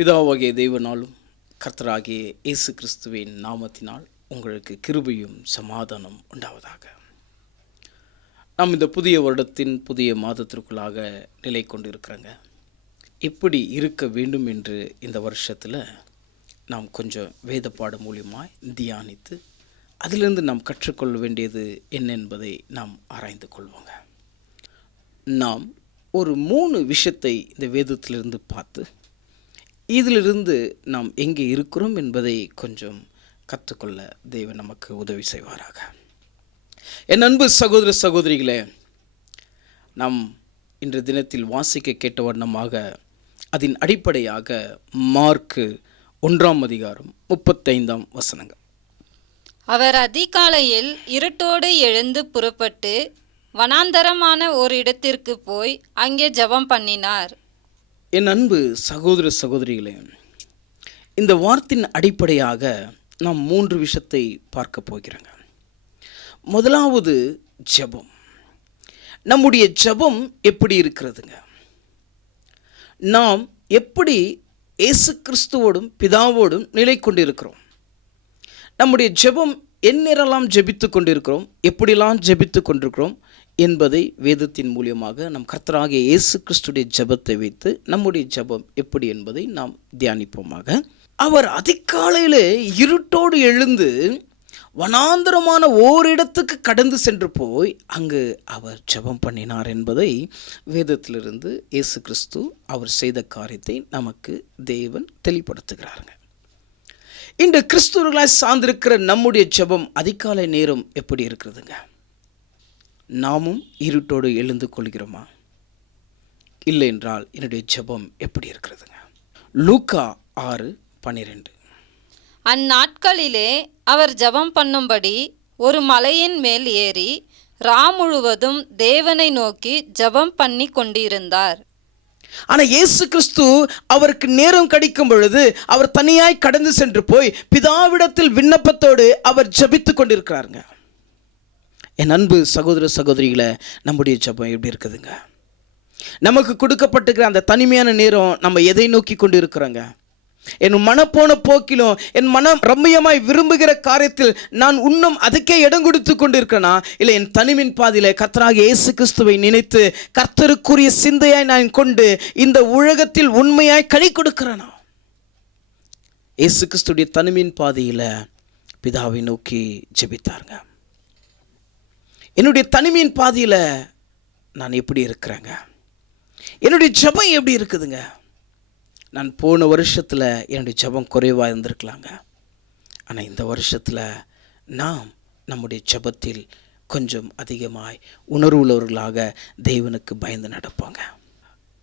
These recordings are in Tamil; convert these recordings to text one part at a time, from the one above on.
பிதாவாகிய தேவனாலும் கர்த்தராகிய இயேசு கிறிஸ்துவின் நாமத்தினால் உங்களுக்கு கிருபையும் சமாதானம் உண்டாவதாக. நாம் இந்த புதிய வருடத்தின் புதிய மாதத்திற்குள்ளாக நிலை கொண்டு இருக்கிறோங்க. எப்படி இருக்க வேண்டும் என்று இந்த வருஷத்தில் நாம் கொஞ்சம் வேத பாடம் மூலியமாக தியானித்து அதிலிருந்து நாம் கற்றுக்கொள்ள வேண்டியது என்ன என்பதை நாம் ஆராய்ந்து கொள்வோங்க. நாம் ஒரு 3 விஷயத்தை இந்த வேதத்திலிருந்து பார்த்து இதிலிருந்து நாம் எங்கே இருக்கிறோம் என்பதை கொஞ்சம் கற்றுக்கொள்ள தேவன் நமக்கு உதவி செய்வாராக. என் அன்பு சகோதர சகோதரிகளே, நாம் இன்று தினத்தில் வாசிக்க கேட்ட வண்ணமாக அதன் அடிப்படையாக மார்க்கு 1ஆம் அதிகாரம் 35ஆம் வசனங்கள். அவர் அதிகாலையில் இருட்டோடு எழுந்து புறப்பட்டு வனாந்தரமான ஒரு இடத்திற்கு போய் அங்கே ஜெபம் பண்ணினார். என் அன்பு சகோதர சகோதரிகளே, இந்த வார்த்தையின் அடிப்படையாக நாம் 3 விஷயத்தை பார்க்க போகிறோங்க. முதலாவது ஜெபம். நம்முடைய ஜெபம் எப்படி இருக்கிறதுங்க? நாம் எப்படி இயேசு கிறிஸ்துவோடும் பிதாவோடும் நிலை கொண்டிருக்கிறோம்? நம்முடைய ஜெபம் எந்நேரெல்லாம் ஜெபித்து கொண்டிருக்கிறோம், எப்படிலாம் ஜெபித்து கொண்டிருக்கிறோம் என்பதை வேதத்தின் மூலியமாக நம் கர்த்தராகிய இயேசு கிறிஸ்துடைய ஜெபத்தை வைத்து நம்முடைய ஜெபம் எப்படி என்பதை நாம் தியானிப்போமாக. அவர் அதிகாலையிலே இருட்டோடு எழுந்து வனாந்தரமான ஓரிடத்துக்கு கடந்து சென்று போய் அங்கு அவர் ஜெபம் பண்ணினார் என்பதை வேதத்திலிருந்து இயேசு கிறிஸ்து அவர் செய்த காரியத்தை நமக்கு தேவன் தெளிவுபடுத்துகிறாருங்க. இன்று கிறிஸ்துவர்களாய் சார்ந்திருக்கிற நம்முடைய ஜெபம் அதிகாலை நேரம் எப்படி இருக்கிறதுங்க? நாமும் இருட்டோடு எழுந்து கொள்கிறோமா? இல்லை என்றால் என்னுடைய ஜெபம் எப்படி இருக்கிறதுங்க? லூக்கா 6:12. அந்நாட்களிலே அவர் ஜெபம் பண்ணும்படி ஒரு மலையின் மேல் ஏறி முழுவதும் தேவனை நோக்கி ஜெபம் பண்ணி கொண்டிருந்தார். ஆனால் இயேசு கிறிஸ்து அவருக்கு நேரம் கிடைக்கும் பொழுது அவர் தனியாய் கடந்து சென்று போய் பிதாவிடத்தில் விண்ணப்பத்தோடு அவர் ஜெபித்து கொண்டிருக்கிறாருங்க. என் அன்பு சகோதர சகோதரிகளை, நம்முடைய ஜெபம் எப்படி இருக்குதுங்க? நமக்கு கொடுக்கப்பட்டிருக்கிற அந்த தனிமையான நேரம் நம்ம எதை நோக்கி கொண்டு இருக்கிறோங்க? என் மனப்போன போக்கிலும் என் மனம் ரம்மியமாய் விரும்புகிற காரியத்தில் நான் இன்னும் அதுக்கே இடம் கொடுத்து கொண்டு இருக்கிறேனா? இல்லை என் தனிமின் பாதியில் கர்த்தராகிய இயேசு கிறிஸ்துவை நினைத்து கர்த்தருக்குரிய சிந்தையாய் நான் கொண்டு இந்த உலகத்தில் உண்மையாய் கனி கொடுக்கிறேனா? இயேசு கிறிஸ்துடைய தனிமின் பாதியில் பிதாவை நோக்கி ஜெபித்தாருங்க. என்னுடைய தனிமையின் பாதியில் நான் எப்படி இருக்கிறேங்க? என்னுடைய ஜெபம் எப்படி இருக்குதுங்க? நான் போன வருஷத்தில் என்னுடைய ஜெபம் குறைவாக இருந்திருக்கலாங்க. ஆனால் இந்த வருஷத்தில் நாம் நம்முடைய ஜெபத்தில் கொஞ்சம் அதிகமாய் உணர்வுள்ளவர்களாக தேவனுக்கு பயந்து நடப்போங்க.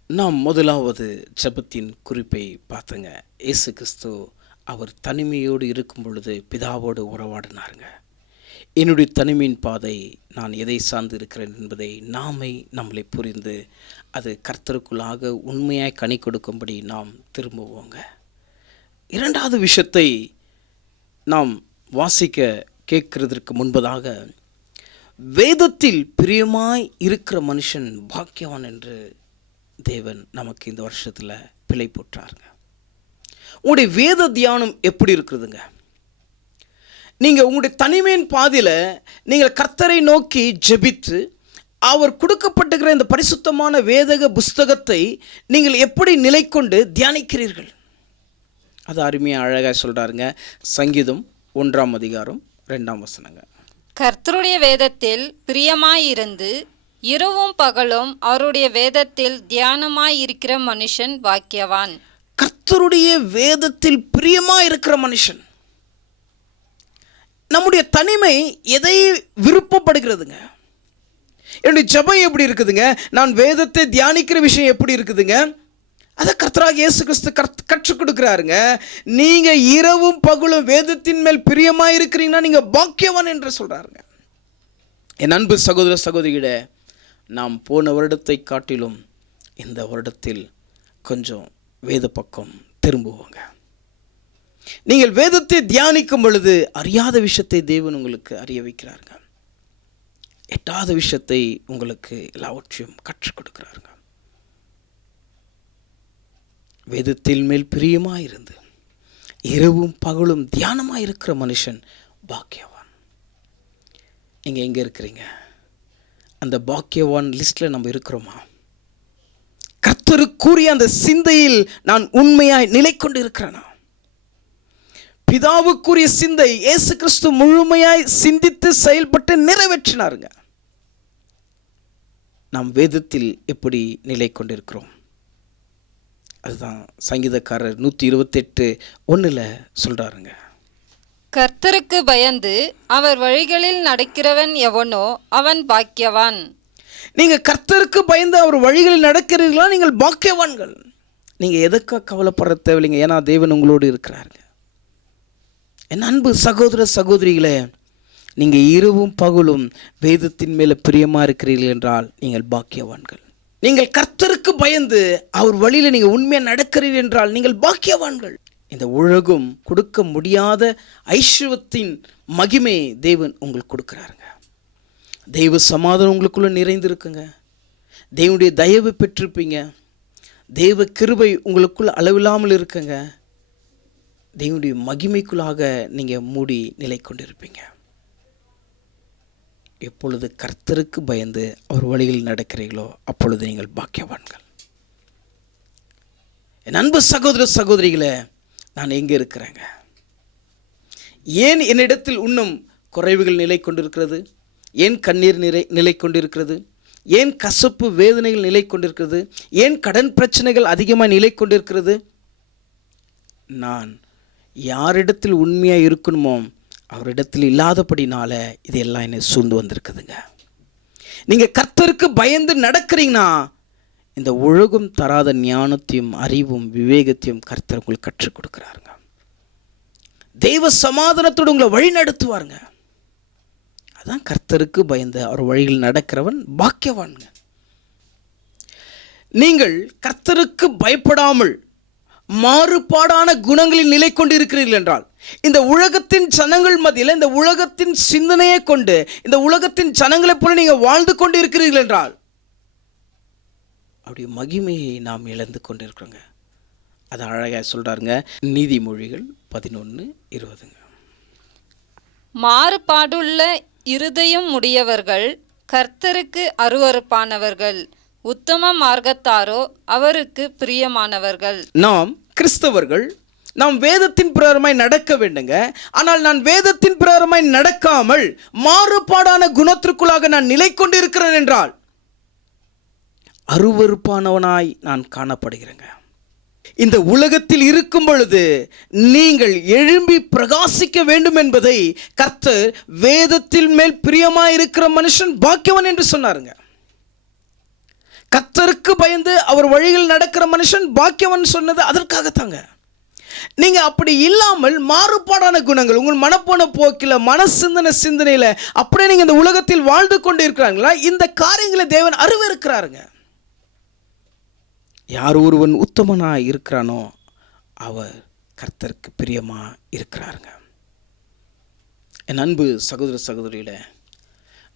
நாம் முதலாவது ஜெபத்தின் குறிப்பை பார்த்துங்க. இயேசு கிறிஸ்து அவர் தனிமையோடு இருக்கும் பொழுது பிதாவோடு உறவாடினாருங்க. என்னுடைய தனிமையின் பாதை நான் எதை சார்ந்து இருக்கிறேன் என்பதை நம்மளை புரிந்து அது கர்த்தருக்குள்ளாக உண்மையாய் கனி கொடுக்கும்படி நாம் திரும்புவோங்க. இரண்டாவது விஷயத்தை நாம் வாசிக்க கேட்கிறதற்கு முன்பதாக, வேதத்தில் பிரியமாய் இருக்கிற மனுஷன் பாக்கியவான் என்று தேவன் நமக்கு இந்த வருஷத்தில் பிழை போட்டாருங்க. உங்களுடைய வேத தியானம் எப்படி இருக்கிறதுங்க? நீங்கள் உங்களுடைய தனிமையின் பாதியில் நீங்கள் கர்த்தரை நோக்கி ஜெபித்து அவர் கொடுக்கப்பட்டிருக்கிற இந்த பரிசுத்தமான வேத புஸ்தகத்தை நீங்கள் எப்படி நிலை கொண்டு தியானிக்கிறீர்கள்? அது அருமையாக அழகாக சொல்கிறாருங்க. சங்கீதம் 1ஆம் அதிகாரம் 2ஆம் வசனங்க. கர்த்தருடைய வேதத்தில் பிரியமாயிருந்து இரவும் பகலும் அவருடைய வேதத்தில் தியானமாயிருக்கிற மனுஷன் பாக்கியவான். கர்த்தருடைய வேதத்தில் பிரியமாக இருக்கிற மனுஷன். நம்முடைய தனிமை எதை விருப்பப்படுகிறதுங்க? என்னுடைய ஜெபம் எப்படி இருக்குதுங்க? நான் வேதத்தை தியானிக்கிற விஷயம் எப்படி இருக்குதுங்க? அதை கர்த்தராகிய இயேசு கிறிஸ்து கற்றுக் கொடுக்குறாருங்க. நீங்கள் இரவும் பகலும் வேதத்தின் மேல் பிரியமாக இருக்கிறீங்கன்னா நீங்கள் பாக்கியவான் என்று சொல்கிறாருங்க. என் அன்பு சகோதர சகோதரிகளே, நாம் போன வருடத்தை காட்டிலும் இந்த வருடத்தில் கொஞ்சம் வேத பக்கம் திரும்புவோங்க. நீங்கள் வேதத்தை தியானிக்கும் பொழுது அறியாத விஷயத்தை தேவன் உங்களுக்கு அறிய வைக்கிறாருங்க. எட்டாத விஷயத்தை உங்களுக்கு எல்லாவற்றையும் கற்றுக் கொடுக்கிறாருங்க. வேதத்தின் மேல் பிரியமாயிருந்து இரவும் பகலும் தியானமாக இருக்கிற மனுஷன் பாக்கியவான். நீங்கள் எங்கே இருக்கிறீங்க? அந்த பாக்கியவான் லிஸ்ட்டில் நம்ம இருக்கிறோமா? கர்த்தருக்குரிய அந்த சிந்தையில் நான் உண்மையாய் நிலை கொண்டு இருக்கிறேனா? பிதாவுக்குரிய சிந்தை இயேசு கிறிஸ்து முழுமையாய் சிந்தித்து செயல்பட்டு நிறைவேற்றினாருங்க. நாம் வேதத்தில் எப்படி நிலை கொண்டிருக்கிறோம்? அதுதான் சங்கீதக்காரர் 128:1 சொல்றாருங்க. கர்த்தருக்கு பயந்து அவர் வழிகளில் நடக்கிறவன் எவனோ அவன் பாக்கியவான். நீங்கள் கர்த்தருக்கு பயந்து அவர் வழிகளில் நடக்கிறீர்களா? நீங்கள் பாக்கியவான்கள். நீங்கள் எதுக்காக கவலைப்படுற தேவையில்லைங்க. ஏன்னா தேவன் உங்களோடு இருக்கிறாருங்க. என் அன்பு சகோதர சகோதரிகளே, நீங்கள் இரவும் பகலும் வேதத்தின் மேலே பிரியமாக இருக்கிறீர்கள் என்றால் நீங்கள் பாக்கியவான்கள். நீங்கள் கர்த்தருக்கு பயந்து அவர் வழியில் நீங்கள் உண்மையாக நடக்கிறீர்கள் என்றால் நீங்கள் பாக்கியவான்கள். இந்த உலகம் கொடுக்க முடியாத ஐஸ்வர்யத்தின் மகிமை தேவன் உங்களுக்கு கொடுக்குறாருங்க. தெய்வ சமாதானம் உங்களுக்குள்ளே நிறைந்திருக்குங்க. தேவனுடைய தயவு பெற்றிருப்பீங்க. தெய்வ கிருபை உங்களுக்குள்ள அளவில்லாமல் இருக்குங்க. தேவனுடைய மகிமைக்குள்ளாக நீங்கள் மூடி நிலை கொண்டிருப்பீங்க. எப்பொழுது கர்த்தருக்கு பயந்து அவர் வழியில் நடக்கிறீர்களோ அப்பொழுது நீங்கள் பாக்கியவான்கள். என் அன்பு சகோதர சகோதரிகளே, நான் எங்கே இருக்கிறேங்க? ஏன் என்னிடத்தில் இன்னும் குறைவுகள் நிலை கொண்டிருக்கிறது? ஏன் கண்ணீர் நிலை கொண்டிருக்கிறது? ஏன் கசப்பு வேதனைகள் நிலை கொண்டிருக்கிறது? ஏன் கடன் பிரச்சனைகள் அதிகமாக நிலை கொண்டிருக்கிறது? நான் யாரிடத்தில் உண்மையாக இருக்கணுமோ அவரிடத்தில் இல்லாதபடினால இதெல்லாம் என்னை சூழ்ந்து வந்திருக்குதுங்க. நீங்கள் கர்த்தருக்கு பயந்து நடக்கிறீங்கன்னா இந்த உலகம் தராத ஞானத்தையும் அறிவும் விவேகத்தையும் கர்த்தர் உங்களுக்கு கற்றுக் கொடுக்குறாருங்க. தெய்வ சமாதானத்தோடு உங்களை வழி நடத்துவாருங்க. அதான் கர்த்தருக்கு பயந்து அவர் வழியில் நடக்கிறவன் பாக்கியவான்ங்க. நீங்கள் கர்த்தருக்கு பயப்படாமல் மாறுபாடான குணங்களில் நிலை கொண்டு இருக்கிறீர்கள் என்றால், இந்த உலகத்தின் ஜனங்கள் மத்தியில் இந்த உலகத்தின் சிந்தனையை கொண்டு இந்த உலகத்தின் ஜனங்களைப் போல நீங்கள் வாழ்ந்து கொண்டு இருக்கிறீர்கள் என்றால் அப்படி மகிமையை நாம் இழந்து கொண்டு இருக்கிறோங்க. அது அழகாக சொல்றாருங்க. நீதிமொழிகள் 11:20. மாறுபாடுள்ள இருதயம் உடையவர்கள் கர்த்தருக்கு அருவருப்பானவர்கள், உத்தம மார்க்கத்தாரோ அவருக்கு பிரியமானவர்கள். நாம் கிறிஸ்தவர்கள், நாம் வேதத்தின் பிரகாரமாய் நடக்க வேண்டுங்க. ஆனால் நான் வேதத்தின் பிரகாரமாய் நடக்காமல் மாறுபாடான குணத்திற்குள்ளாக நான் நிலை கொண்டு இருக்கிறேன் என்றால் அருவருப்பானவனாய் நான் காணப்படுகிறேங்க. இந்த உலகத்தில் இருக்கும் பொழுது நீங்கள் எழும்பி பிரகாசிக்க வேண்டும் என்பதை கர்த்தர் வேதத்தின் மேல் பிரியமாய் இருக்கிற மனுஷன் பாக்கியவன் என்று சொன்னாருங்க. கர்த்தருக்கு பயந்து அவர் வழியில் நடக்கிற மனுஷன் பாக்கியவன் சொன்னது அதற்காகத்தாங்க. நீங்க அப்படி இல்லாமல் மாறுபாடான குணங்கள் உங்கள் மனப்போன போக்கில் சிந்தனையில் அப்படியே நீங்க இந்த உலகத்தில் வாழ்ந்து கொண்டு இருக்கிறாங்களா? இந்த காரியங்களை தேவன் அருவருக்கிறாருங்க. யார் ஒருவன் உத்தமனாக இருக்கிறானோ அவர் கர்த்தருக்கு பிரியமா இருக்கிறாருங்க. என் அன்பு சகோதர சகோதரியில,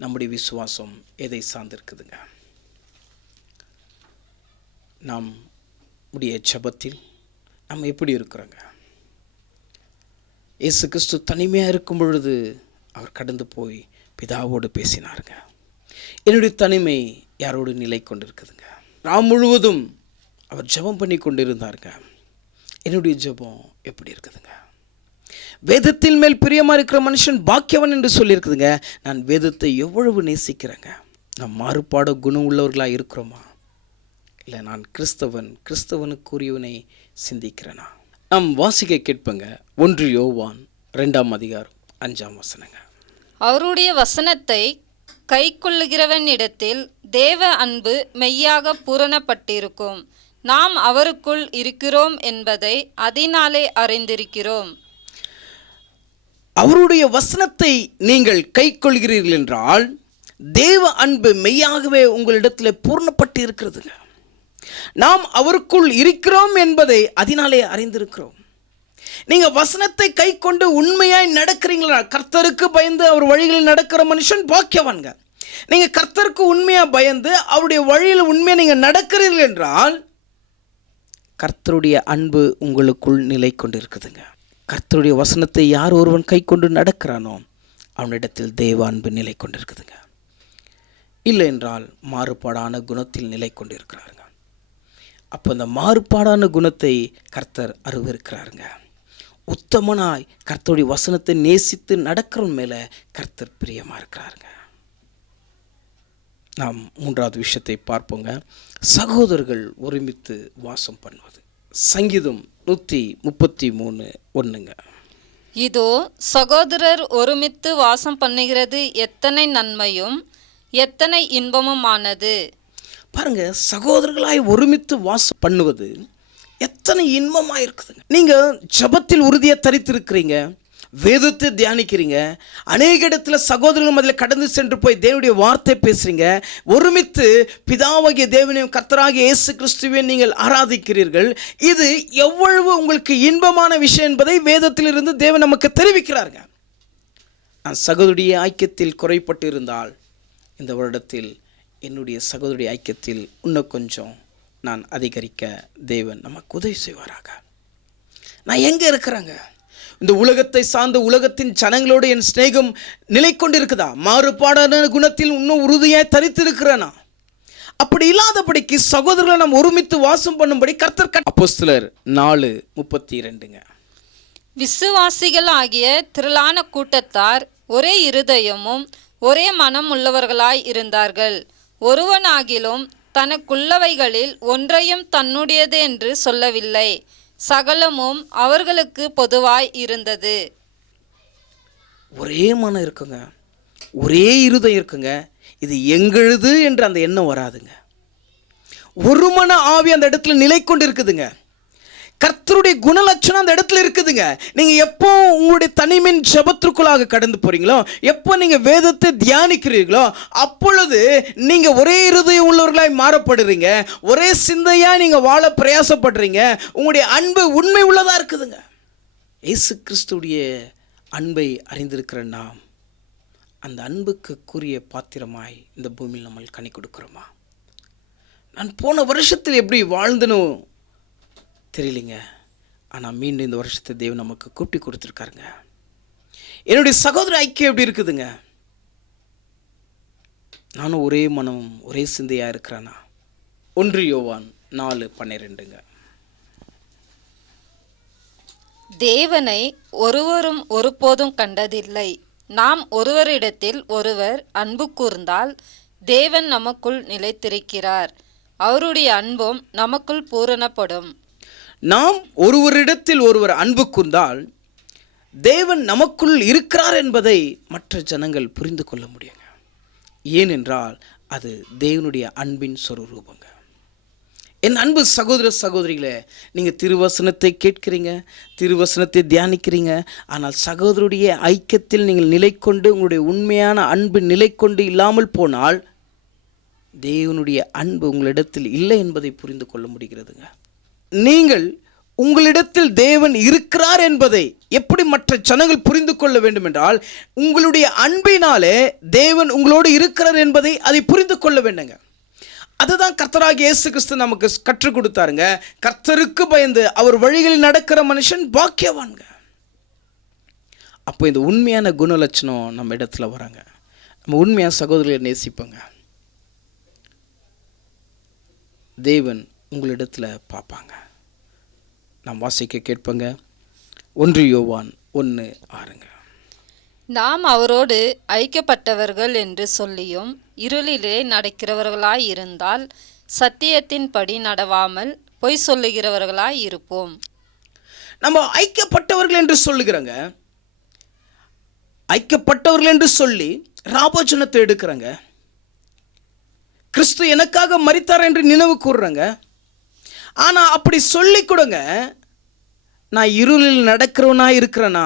நம்முடைய விசுவாசம் எதை சார்ந்திருக்குதுங்க? நாம் உடைய ஜெபத்தில் நம்ம எப்படி இருக்கிறோங்க? இயேசு கிறிஸ்து தனிமையாக இருக்கும் பொழுது அவர் கடந்து போய் பிதாவோடு பேசினாருங்க. என்னுடைய தனிமை யாரோடு நிலை கொண்டிருக்குதுங்க? நான் முழுவதும் அவர் ஜெபம் பண்ணி கொண்டு இருந்தாருங்க. என்னுடைய ஜெபம் எப்படி இருக்குதுங்க? வேதத்தின் மேல் பிரியமாக இருக்கிற மனுஷன் பாக்கியவன் என்று சொல்லியிருக்குதுங்க. நான் வேதத்தை எவ்வளவு நேசிக்கிறேங்க. நான் மாறுபாடு குணம் உள்ளவர்களாக இருக்கிறோமா? இல்லை நான் கிறிஸ்தவனுக்குரியவனை சிந்திக்கிறேனா? நாம் வாசிக்க கேட்பங்க. 1 யோவான் 2:5. அவருடைய வசனத்தை கை கொள்ளுகிறவன் இடத்தில் தேவ அன்பு மெய்யாக பூரணப்பட்டிருக்கும். நாம் அவருக்குள் இருக்கிறோம் என்பதை அதனாலே அறிந்திருக்கிறோம். அவருடைய வசனத்தை நீங்கள் கை கொள்கிறீர்கள் என்றால் தேவ அன்பு மெய்யாகவே உங்களிடத்தில் பூர்ணப்பட்டு இருக்கிறதுங்க. நாம் அவருக்குள் இருக்கிறோம் என்பதை அதனாலே அறிந்திருக்கிறோம். நீங்க வசனத்தை கை கொண்டு உண்மையாய் நடக்கிறீங்களா? கர்த்தருக்கு பயந்து அவர் வழிகளில் நடக்கிற மனுஷன் பாக்கியவான்க. நீங்க கர்த்தருக்கு உண்மையா பயந்து அவருடைய வழியில் உண்மையா நீங்க நடக்கிறீர்கள் என்றால் கர்த்தருடைய அன்பு உங்களுக்குள் நிலை கொண்டு இருக்குதுங்க. கர்த்தருடைய வசனத்தை யார் ஒருவன் கை கொண்டு நடக்கிறானோ அவனிடத்தில் தேவ அன்பு நிலை கொண்டு இருக்குதுங்க. இல்லை என்றால் மாறுபாடான குணத்தில் நிலை கொண்டு இருக்கிறாருங்க. அப்போ அந்த மாறுபாடான குணத்தை கர்த்தர் அருவருக்கிறாருங்க. உத்தமனாய் கர்த்தருடைய வசனத்தை நேசித்து நடக்கிறவன் மேலே கர்த்தர் பிரியமாக இருக்கிறாருங்க. நாம் மூன்றாவது விஷயத்தை பார்ப்போங்க. சகோதரர்கள் ஒருமித்து வாசம் பண்ணுவது. சங்கீதம் 133:1. இதோ சகோதரர் ஒருமித்து வாசம் பண்ணுகிறது எத்தனை நன்மையும் எத்தனை இன்பமுமானது. பாருங்க, சகோதரர்களாய் ஒருமித்து வாசம் பண்ணுவது எத்தனை இன்பமாக இருக்குதுங்க. நீங்கள் ஜபத்தில் உறுதியாக தரித்திருக்கிறீங்க, வேதத்தை தியானிக்கிறீங்க, அநேக இடத்துல சகோதரர்கள் அதில் கடந்து சென்று போய் தேவனுடைய வார்த்தை பேசுகிறீங்க, ஒருமித்து பிதாவாகிய தேவனையும் கர்த்தராகிய இயேசு கிறிஸ்துவையும் நீங்கள் ஆராதிக்கிறீர்கள். இது எவ்வளவு உங்களுக்கு இன்பமான விஷயம் என்பதை வேதத்திலிருந்து தேவன் நமக்கு தெரிவிக்கிறாருங்க. நான் சகோதரிய ஐக்கியத்தில் குறைப்பட்டு இருந்தால் இந்த வருடத்தில் என்னுடைய சகோதரிய ஐக்கியத்தில் இன்னும் கொஞ்சம் நான் அதிகரிக்க தேவன் நமக்கு உதவி செய்வாராக. நான் எங்கே இருக்கிறேங்க? இந்த உலகத்தை சார்ந்த உலகத்தின் ஜனங்களோடு என் சிநேகம் நிலை கொண்டு இருக்குதா? மாறுபாடான குணத்தில் இன்னும் உறுதியாய் தரித்திருக்கிறேனா? அப்படி இல்லாதபடிக்கு சகோதரர்களை நாம் ஒருமித்து வாசம் பண்ணும்படி கர்த்தர் அப்போஸ்தலர் 4:32. விசுவாசிகள் ஆகிய திரளான கூட்டத்தார் ஒரே இருதயமும் ஒரே மனம் உள்ளவர்களாய் இருந்தார்கள். ஒருவனாகிலும் தனக்குள்ளவைகளில் ஒன்றையும் தன்னுடையது என்று சொல்லவில்லை, சகலமும் அவர்களுக்கு பொதுவாய் இருந்தது. ஒரே மனம் இருக்குங்க, ஒரே இருதயம் இருக்குங்க. இது எங்களுது என்று அந்த எண்ணம் வராதுங்க. ஒரு மன ஆவி அந்த இடத்துல நிலை கொண்டு இருக்குதுங்க. கர்த்தருடைய குணலட்சணம் அந்த இடத்துல இருக்குதுங்க. நீங்கள் எப்போ உங்களுடைய தனிமின் ஜபத்திற்குள்ளாக கடந்து போகிறீங்களோ, எப்போ நீங்கள் வேதத்தை தியானிக்கிறீர்களோ, அப்பொழுது நீங்கள் ஒரே இருதயம் உள்ளவர்களாய் மாறப்படுறீங்க. ஒரே சிந்தையாக நீங்கள் வாழ பிரயாசப்படுறீங்க. உங்களுடைய அன்பு உண்மை உள்ளதாக இருக்குதுங்க. இயேசு கிறிஸ்துடைய அன்பை அறிந்திருக்கிற நாம் அந்த அன்புக்கு கூறிய பாத்திரமாய் இந்த பூமியில் நம்ம கனி கொடுக்குறோமா? நான் போன வருஷத்தில் எப்படி வாழ்ந்தனும் தெரியலிங்க, ஆனால் மீண்டும் இந்த வருஷத்தை தேவன் நமக்கு கூட்டி கொடுத்துருக்காருங்க. என்னுடைய சகோதர ஐக்கியம் எப்படி இருக்குதுங்க? நானும் ஒரே மனம் ஒரே சிந்தையாக இருக்கிறேனா? 1 யோவான் 4:12. தேவனை ஒருவரும் ஒருபோதும் கண்டதில்லை. நாம் ஒருவரிடத்தில் ஒருவர் அன்பு கூர்ந்தால் தேவன் நமக்குள் நிலைத்திருக்கிறார், அவருடைய அன்பும் நமக்குள் பூரணப்படும். நாம் ஒருவரிடத்தில் ஒருவர் அன்பு கூர்ந்தால் தேவன் நமக்குள் இருக்கிறார் என்பதை மற்ற ஜனங்கள் புரிந்து கொள்ள முடியுங்க. ஏனென்றால் அது தேவனுடைய அன்பின் சொரூபங்க. என் அன்பு சகோதர சகோதரிகளே, நீங்கள் திருவசனத்தை கேட்கிறீங்க, திருவசனத்தை தியானிக்கிறீங்க, ஆனால் சகோதரருடைய ஐக்கியத்தில் நீங்கள் நிலை கொண்டு உங்களுடைய உண்மையான அன்பு நிலை கொண்டு இல்லாமல் போனால் தேவனுடைய அன்பு உங்களிடத்தில் இல்லை என்பதை புரிந்து கொள்ள முடிகிறதுங்க. நீங்கள் உங்களிடத்தில் தேவன் இருக்கிறார் என்பதை எப்படி மற்ற ஜனங்கள் புரிந்து கொள்ள வேண்டும் என்றால், உங்களுடைய அன்பினாலே தேவன் உங்களோடு இருக்கிறார் என்பதை அதை புரிந்து கொள்ள வேண்டுங்க. அதுதான் கர்த்தராகிய இயேசு கிறிஸ்து நமக்கு கற்றுக் கொடுத்தாருங்க. கர்த்தருக்கு பயந்து அவர் வழிகளில் நடக்கிற மனுஷன் பாக்கியவான்க. அப்போ இந்த உண்மையான குணலட்சணம் நம்ம இடத்துல வராங்க. நம்ம உண்மையான சகோதரர்களை நேசிப்போங்க. தேவன் உங்களிடத்தில் பார்ப்பாங்க. நாம் வாசிக்க கேட்பங்க. 1 யோவான் 1:6. நாம் அவரோடு ஐக்கியப்பட்டவர்கள் என்று சொல்லியும் இருளிலே நடக்கிறவர்களாய் இருந்தால் சத்தியத்தின்படி நடவாமல் பொய் சொல்லுகிறவர்களாய் இருப்போம். நம்ம ஐக்கியப்பட்டவர்கள் என்று சொல்லுகிறோங்க. ஐக்கியப்பட்டவர்கள் என்று சொல்லி ராபோஜனத்தை எடுக்கிறாங்க. கிறிஸ்து எனக்காக மரித்தார் என்று நினைவு கூறுறாங்க. ஆனால் அப்படி சொல்லி கொடுங்க, நான் இருளில் நடக்கிறவனா இருக்கிறேன்னா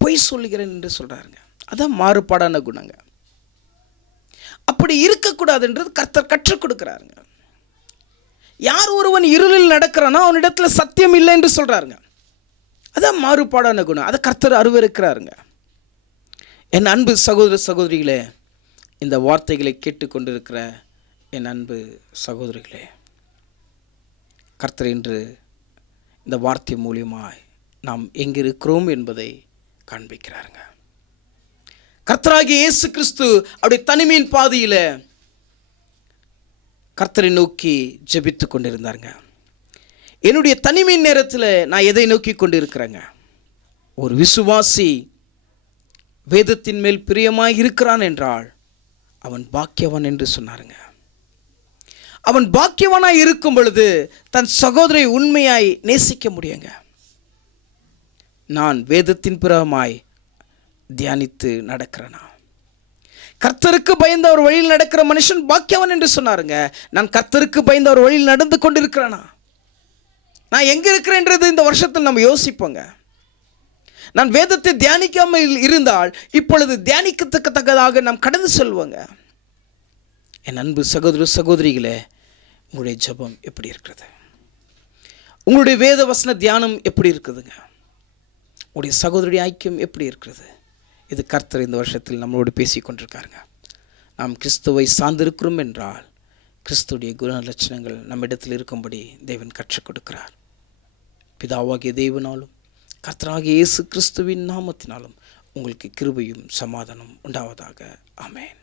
பொய் சொல்லுகிறேன் என்று சொல்கிறாருங்க. அதான் மாறுபாடான குணங்க. அப்படி இருக்கக்கூடாதுன்றது கர்த்தர் கற்றுக் கொடுக்குறாருங்க. யார் ஒருவன் இருளில் நடக்கிறானோ அவனிடத்தில் சத்தியம் இல்லை என்று சொல்கிறாருங்க. அதான் மாறுபாடான குணம். அதை கர்த்தர் அருவருக்கிறாருங்க. என் அன்பு சகோதர சகோதரிகளே, இந்த வார்த்தைகளை கேட்டுக்கொண்டிருக்கிற என் அன்பு சகோதரிகளே, கர்த்தர் இன்று இந்த வார்த்தை மூலியமாய் நாம் எங்கே இருக்கிறோம் என்பதை காண்பிக்கிறாருங்க. கர்த்தராகிய இயேசு கிறிஸ்து அப்படி தனிமையின் பாதையில் கர்த்தரை நோக்கி ஜெபித்து கொண்டிருந்தாருங்க. என்னுடைய தனிமையின் நேரத்தில் நான் எதை நோக்கி கொண்டு இருக்கிறேங்க? ஒரு விசுவாசி வேதத்தின் மேல் பிரியமாய் இருக்கிறான் என்றால் அவன் பாக்கியவான் என்று சொன்னாருங்க. அவன் பாக்கியவானாய் இருக்கும் பொழுது தன் சகோதரை உண்மையாய் நேசிக்க முடியுங்க. நான் வேதத்தின் பிரகாரமாய் தியானித்து நடக்கிறேனா? கர்த்தருக்கு பயந்த ஒரு வழியில் நடக்கிற மனுஷன் பாக்கியவன் என்று சொன்னாருங்க. நான் கர்த்தருக்கு பயந்த ஒரு வழியில் நடந்து கொண்டிருக்கிறேனா? நான் எங்கே இருக்கிறேன்றது இந்த வருஷத்தில் நம்ம யோசிப்போங்க. நான் வேதத்தை தியானிக்காமல் இருந்தால் இப்பொழுது தியானிக்கத்தக்கதாக நாம் கடந்து செல்வோங்க. என் அன்பு சகோதர சகோதரிகளே, உங்களுடைய ஜெபம் எப்படி இருக்கிறது? உங்களுடைய வேத வசன தியானம் எப்படி இருக்குதுங்க? உங்களுடைய சகோதரிய ஐக்கியம் எப்படி இருக்கிறது? இது கர்த்தர் இந்த வருஷத்தில் நம்மளோடு பேசி கொண்டிருக்காருங்க. நாம் கிறிஸ்துவை சார்ந்திருக்கிறோம் என்றால் கிறிஸ்துடைய குண லட்சணங்கள் நம்மிடத்தில் இருக்கும்படி தேவன் கற்றுக் கொடுக்கிறார். பிதாவாகிய தேவனாலும் கர்த்தராகிய இயேசு கிறிஸ்துவின் நாமத்தினாலும் உங்களுக்கு கிருபையும் சமாதானம் உண்டாவதாக. ஆமென்.